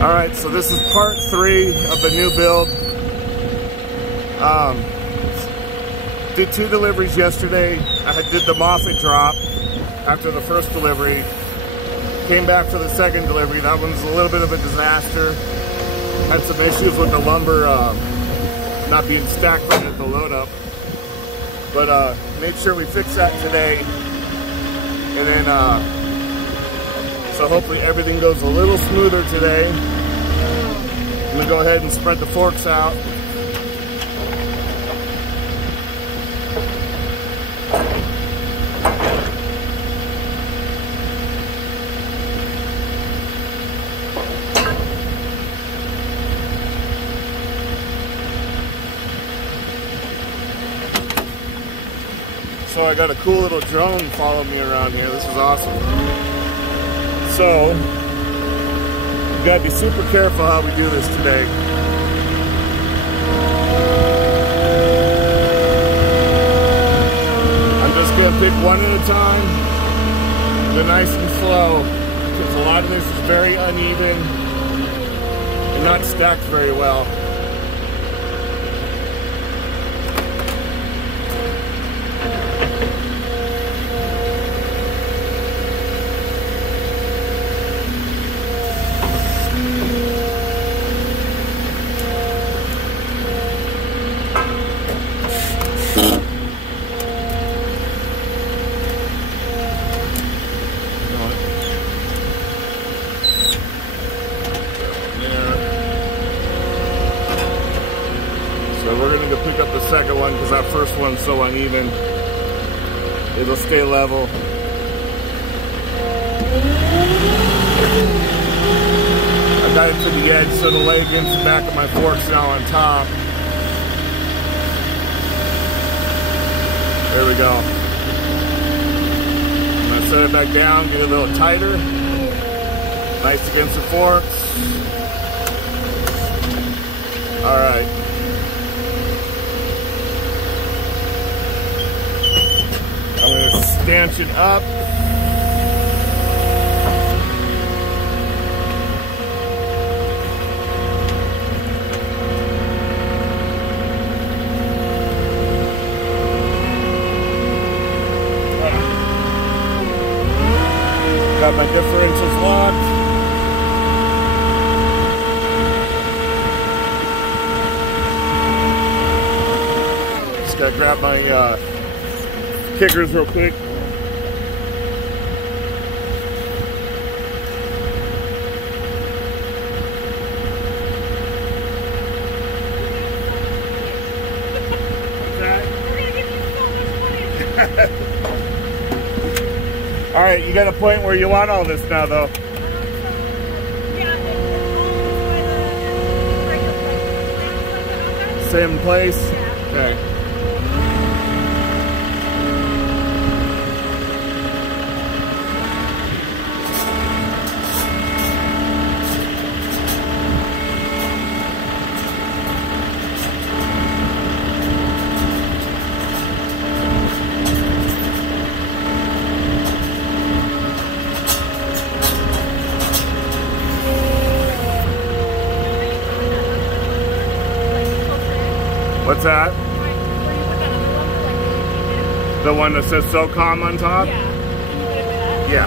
Alright, so this is part 3 of the new build. Did 2 deliveries yesterday. I did the Moffett drop after the first delivery. Came back for the second delivery. That one's a little bit of a disaster. Had some issues with the lumber not being stacked right at the load up. But made sure we fixed that today. And then so hopefully everything goes a little smoother today. I'm gonna go ahead and spread the forks out. So I got a cool little drone following me around here. This is awesome. So, we gotta be super careful how we do this today. I'm just gonna pick one at a time. Go nice and slow, because a lot of this is very uneven and not stacked very well. So we're going to go pick up the second one because that first one's so uneven. It'll stay level. I got it to the edge so the lay against the back of my fork's now on top. There we go. I'm going to set it back down, get it a little tighter. Nice against the forks. Alright. I'm going to stanch it up. Got my differentials locked. Just gotta grab my kickers real quick. All right, you got a point where you want all this now, though. Same place? Okay. What's that? The one that says SOCOM on top? Yeah. Yeah.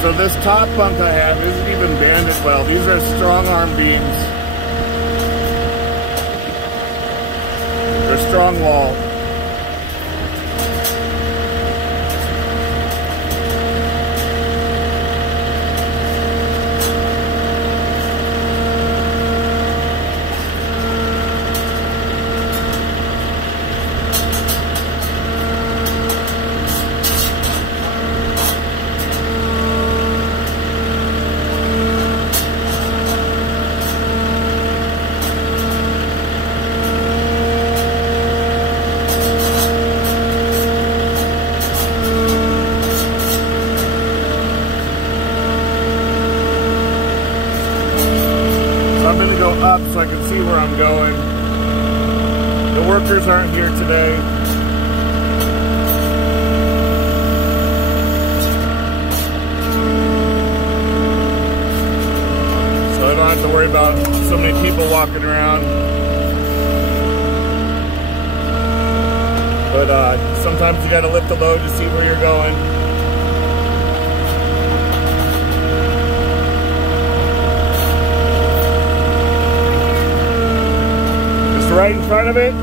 So this top bunk I have isn't even banded well. These are strong arm beams. They're strong wall. Up so I can see where I'm going. The workers aren't here today. people walking around. But sometimes you gotta lift the load to see where you're going. Just right in front of it?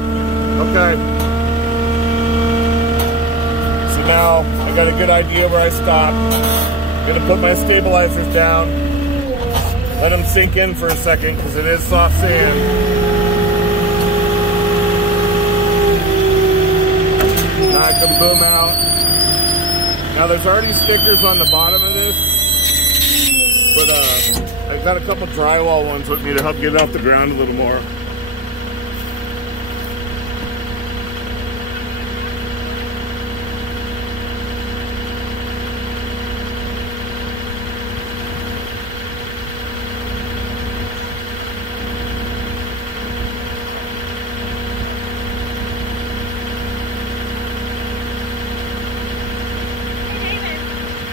Okay. So now I got a good idea where I stop. I'm gonna put my stabilizers down. Let them sink in for a second because it is soft sand. Now I can boom out. Now there's already stickers on the bottom of this, but I've got a couple drywall ones with me to help get it off the ground a little more.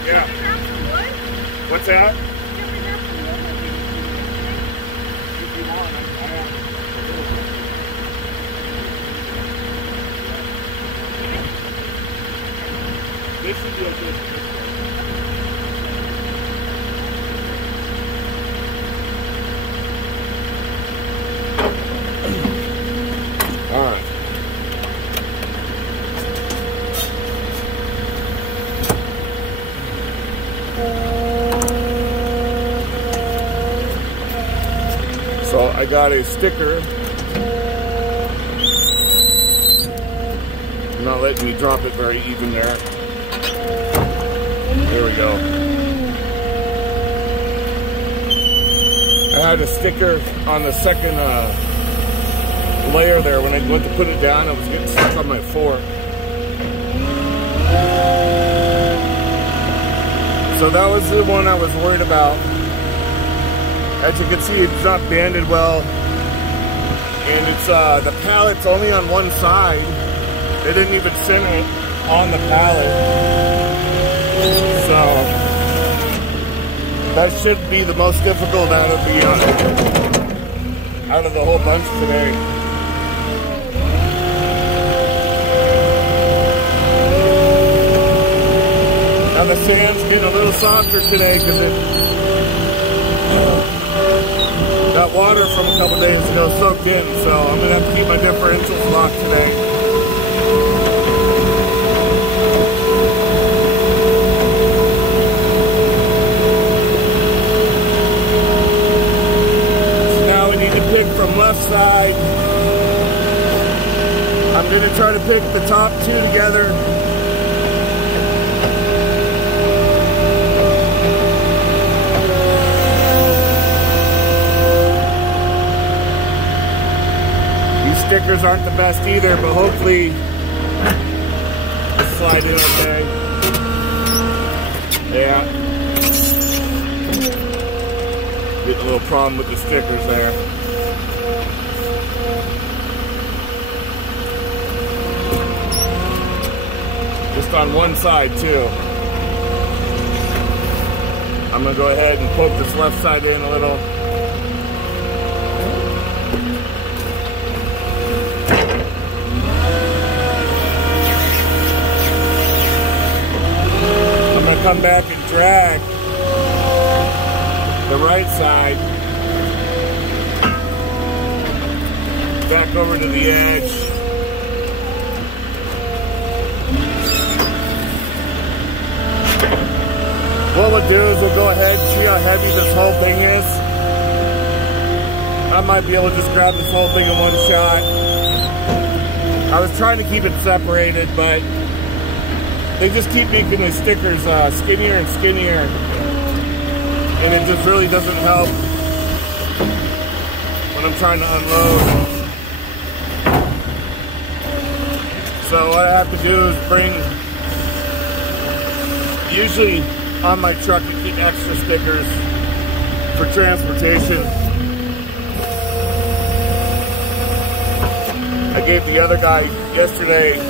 Yeah. What's that? If you want, I have. This should be okay. All right. So I got a sticker. I'm not letting me drop it very even there. There we go. I had a sticker on the second layer there. When I went to put it down, I was getting stuck on my fork. So that was the one I was worried about. As you can see, it's not banded well, and it's the pallet's only on one side. They didn't even center it on the pallet, so that should be the most difficult out of the whole bunch today. Now the sand's getting a little softer today because it got water from a couple days ago soaked in, so I'm going to have to keep my differentials locked today. So now we need to pick from left side. I'm going to try to pick the top two together. Stickers aren't the best either, but hopefully it'll slide in okay. Yeah. Getting a little problem with the stickers there. Just on one side too. I'm gonna go ahead and poke this left side in a little. Come back and drag the right side back over to the edge. What we'll do is we'll go ahead and see how heavy this whole thing is. I might be able to just grab this whole thing in one shot. I was trying to keep it separated, but they just keep making the stickers skinnier and skinnier, and it just really doesn't help when I'm trying to unload. So what I have to do is bring, usually on my truck you keep extra stickers for transportation. I gave the other guy yesterday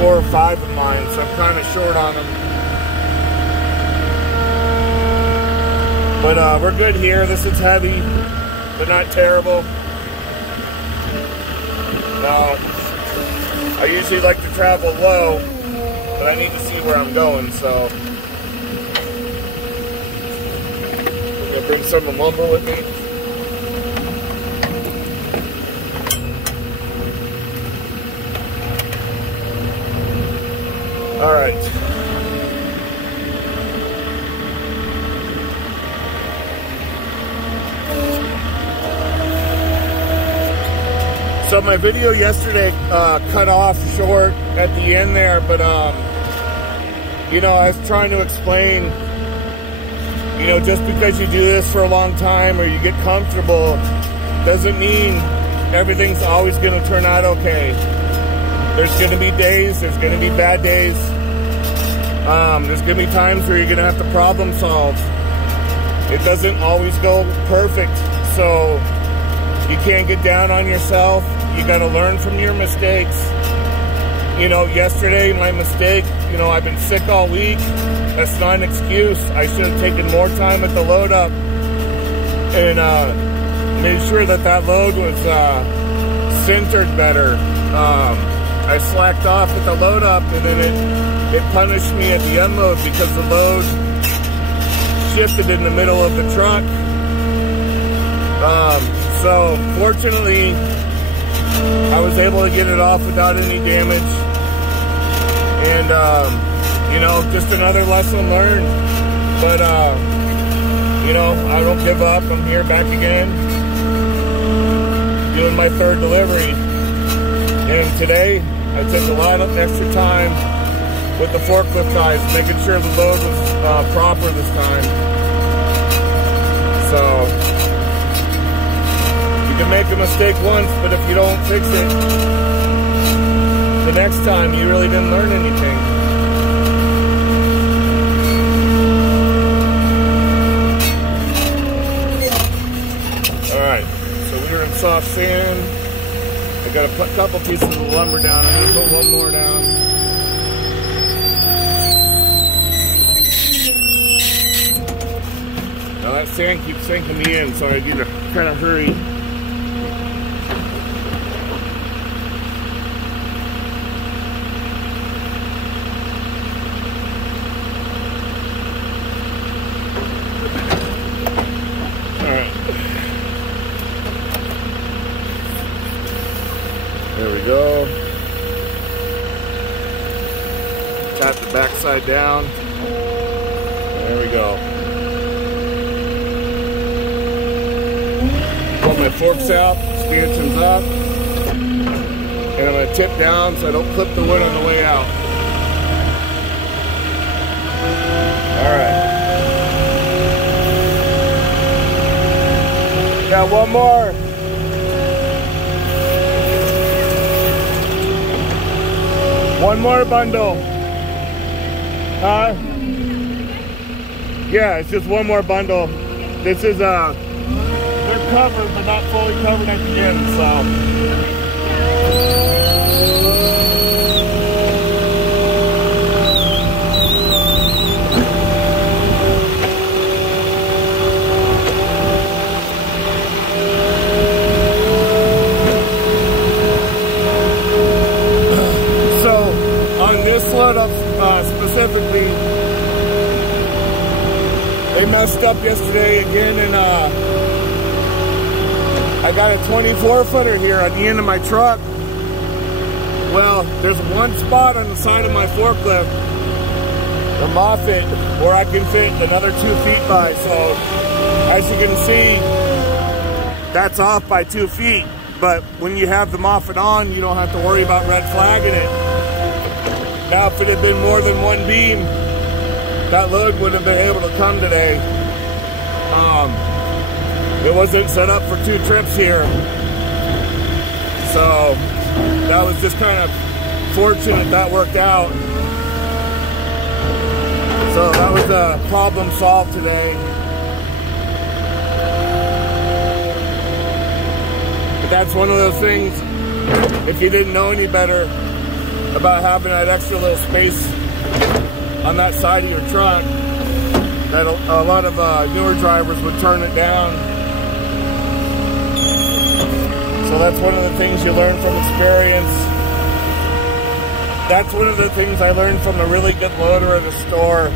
4 or 5 of mine, so I'm kind of short on them. But we're good here. This is heavy. They're not terrible. Now, I usually like to travel low, but I need to see where I'm going, so I'm gonna bring some of the lumber with me. All right. So my video yesterday cut off short at the end there, but you know, I was trying to explain, you know, just because you do this for a long time or you get comfortable doesn't mean everything's always going to turn out okay. There's going to be days, there's going to be bad days. There's going to be times where you're going to have to problem solve. It doesn't always go perfect, so you can't get down on yourself. You got to learn from your mistakes. You know, yesterday, my mistake, you know, I've been sick all week. That's not an excuse. I should have taken more time at the load up and made sure that that load was centered better. I slacked off at the load up, and then it punished me at the unload because the load shifted in the middle of the truck. So fortunately, I was able to get it off without any damage. And you know, just another lesson learned. But you know, I don't give up. I'm here back again, doing my third delivery. And today, I took a lot of extra time with the forklift guys, making sure the load was proper this time. So, you can make a mistake once, but if you don't fix it, the next time you really didn't learn anything. Alright, so we were in soft sand. I got a couple pieces of lumber down. I'm going to put one more down. Now that sand keeps sinking me in, so I need to kind of hurry. There we go. Tap the backside down. There we go. Pull my forks out, stanchions up. And I'm going to tip down so I don't clip the wood on the way out. Alright. Got one more. One more bundle. Yeah, it's just one more bundle. This is, they're covered, but not fully covered at the end, so. Load up specifically, they messed up yesterday again, and I got a 24-footer here at the end of my truck. Well, there's one spot on the side of my forklift, the Moffett, where I can fit another 2 feet by. So as you can see, that's off by 2 feet. But when you have the Moffett on, you don't have to worry about red flagging it. Now, if it had been more than one beam, that load would have been able to come today. It wasn't set up for 2 trips here. So, that was just kind of fortunate that worked out. So, that was a problem solved today. But that's one of those things, if you didn't know any better about having that extra little space on that side of your truck, that a lot of newer drivers would turn it down So that's one of the things you learn from experience. That's one of the things I learned from the really good loader at the store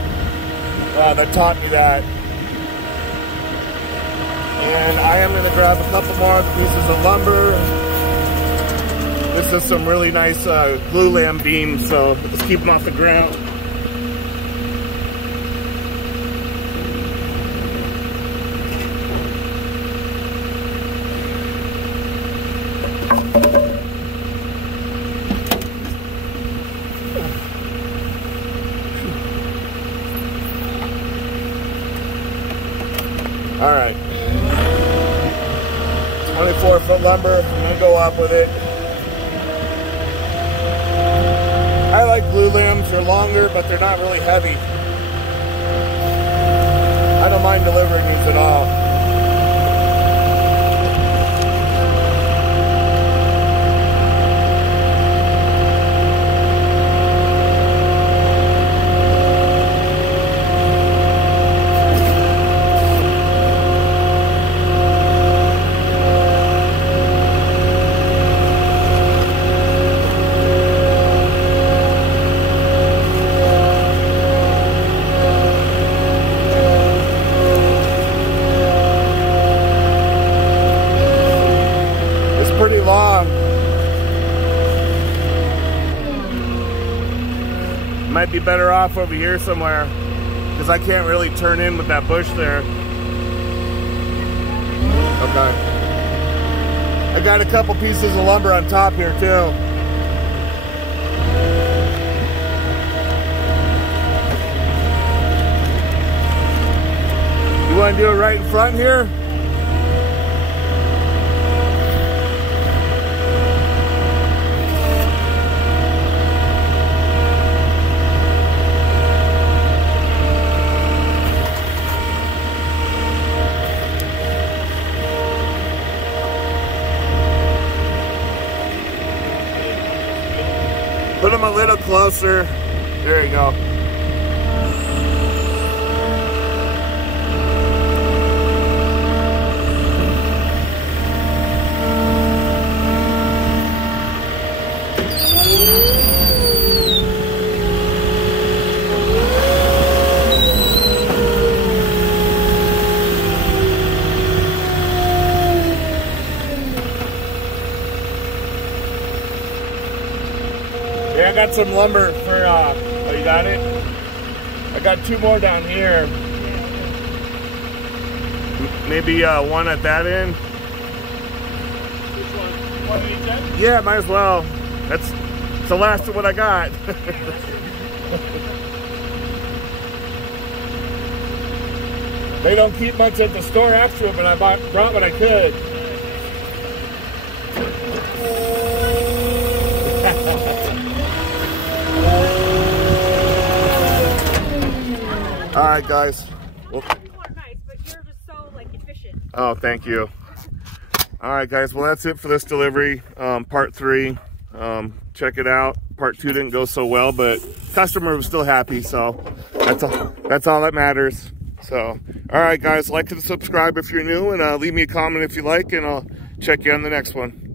that taught me that. And I am going to grab a couple more pieces of lumber. This is some really nice glue lamb beams, so let's keep them off the ground. All right, 24-foot lumber, I'm gonna go up with it. I like glue limbs, they're longer, but they're not really heavy. I don't mind delivering these at all. Pretty long. Might be better off over here somewhere because I can't really turn in with that bush there. Okay. I got a couple pieces of lumber on top here too. You want to do it right in front here? Put them a little closer. There you go. Yeah, I got some lumber for, oh, you got it? I got two more down here. Maybe one at that end. Which one? One at each end? Yeah, might as well. That's the last of what I got. They don't keep much at the store after it, but I brought what I could. All right, guys. Well, you are nice, but you're just so like efficient. Oh, thank you. All right, guys. Well, that's it for this delivery, part 3. Check it out. Part 2 didn't go so well, but customer was still happy, so that's all that matters. So, all right, guys. Like and subscribe if you're new, and leave me a comment if you like, and I'll check you on the next one.